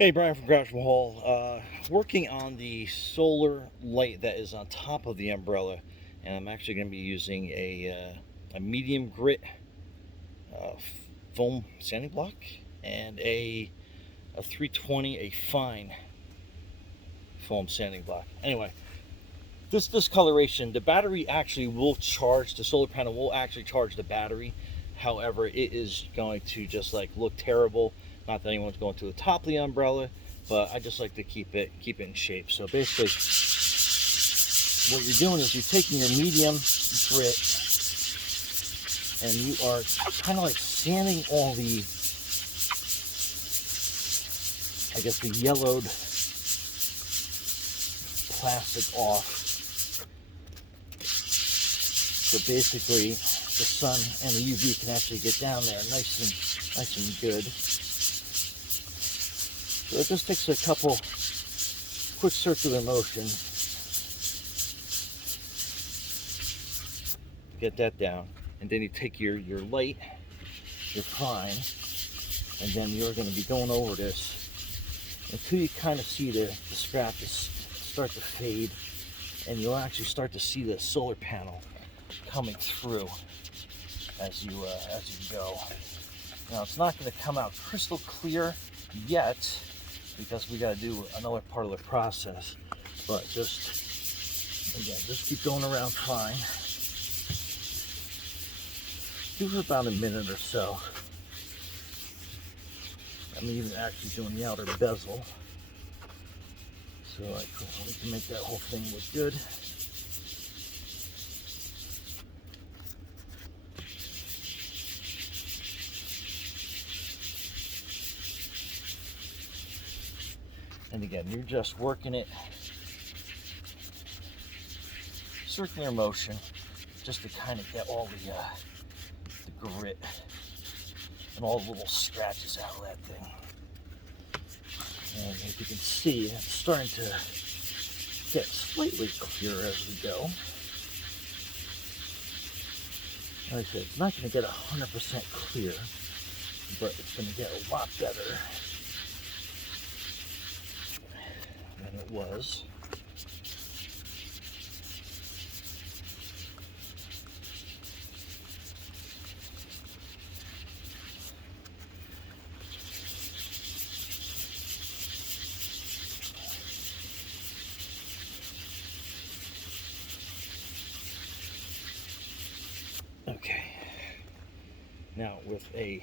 Hey, Brian from Garage Hall. Working on the solar light that is on top of the umbrella, and I'm actually going to be using a medium grit uh, foam sanding block and a 320, a fine foam sanding block. Anyway, this discoloration, the battery actually will charge, the solar panel will actually charge the battery. However, it is going to just like look terrible. Not that anyone's going to the top of the umbrella, but I just like to keep it in shape. So basically, what you're doing is you're taking your medium grit and you are kind of like sanding all the, I guess, the yellowed plastic off. So basically, the sun and the UV can actually get down there nice and good. So it just takes a couple quick circular motions. Get that down, and then you take your light, your prime, and then you're going to be going over this until you kind of see the scratches start to fade, and you'll actually start to see the solar panel coming through as you go. Now it's not going to come out crystal clear yet because we got to do another part of the process, but just keep going around fine. Do for about a minute or so. I'm even actually doing the outer bezel, so we can make that whole thing look good. And again, you're just working it, circular motion, just to kind of get all the grit and all the little scratches out of that thing. And as you can see, it's starting to get slightly clearer as we go. Like I said, it's not going to get 100% clear, but it's going to get a lot better than it was. Okay, now with a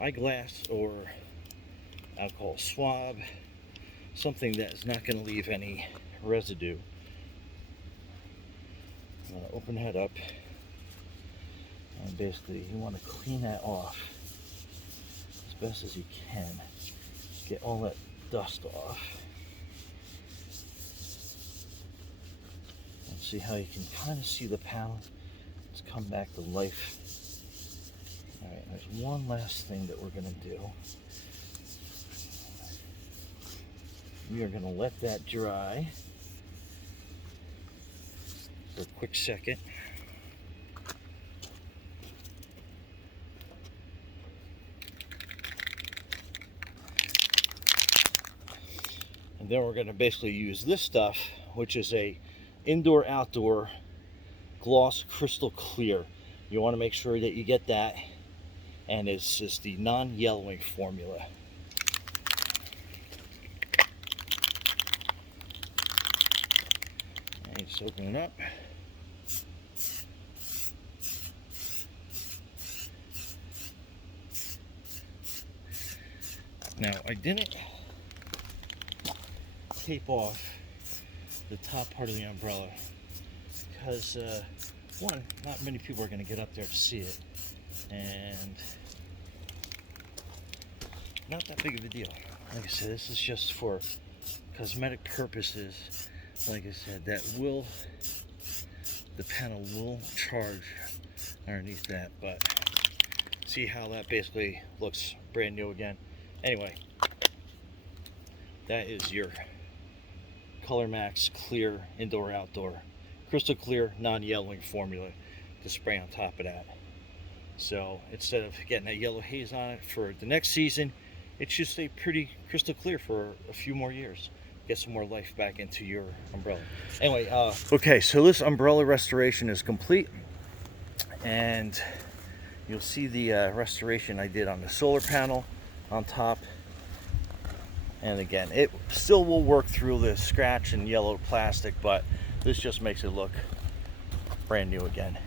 eyeglass or alcohol swab, something that is not going to leave any residue, I'm going to open that up, and basically you want to clean that off as best as you can. Get all that dust off. And see how you can kind of see the panel. Let's come back to life. Alright, there's one last thing that we're going to do. We are going to let that dry for a quick second. And then we're going to basically use this stuff, which is a indoor-outdoor gloss crystal clear. You want to make sure that you get that, and it's just the non-yellowing formula. And just open it up. Now I didn't tape off the top part of the umbrella because one, not many people are going to get up there to see it, and not that big of a deal. Like I said, this is just for cosmetic purposes. Like I said, the panel will charge underneath that, but see how that basically looks brand new again. Anyway, that is your Color Max Clear Indoor Outdoor crystal clear non-yellowing formula to spray on top of that. So instead of getting that yellow haze on it for the next season, it should stay pretty crystal clear for a few more years. Get some more life back into your umbrella. Anyway, okay, so this umbrella restoration is complete, and you'll see the restoration I did on the solar panel on top. And again, it still will work through the scratch and yellow plastic, but this just makes it look brand new again.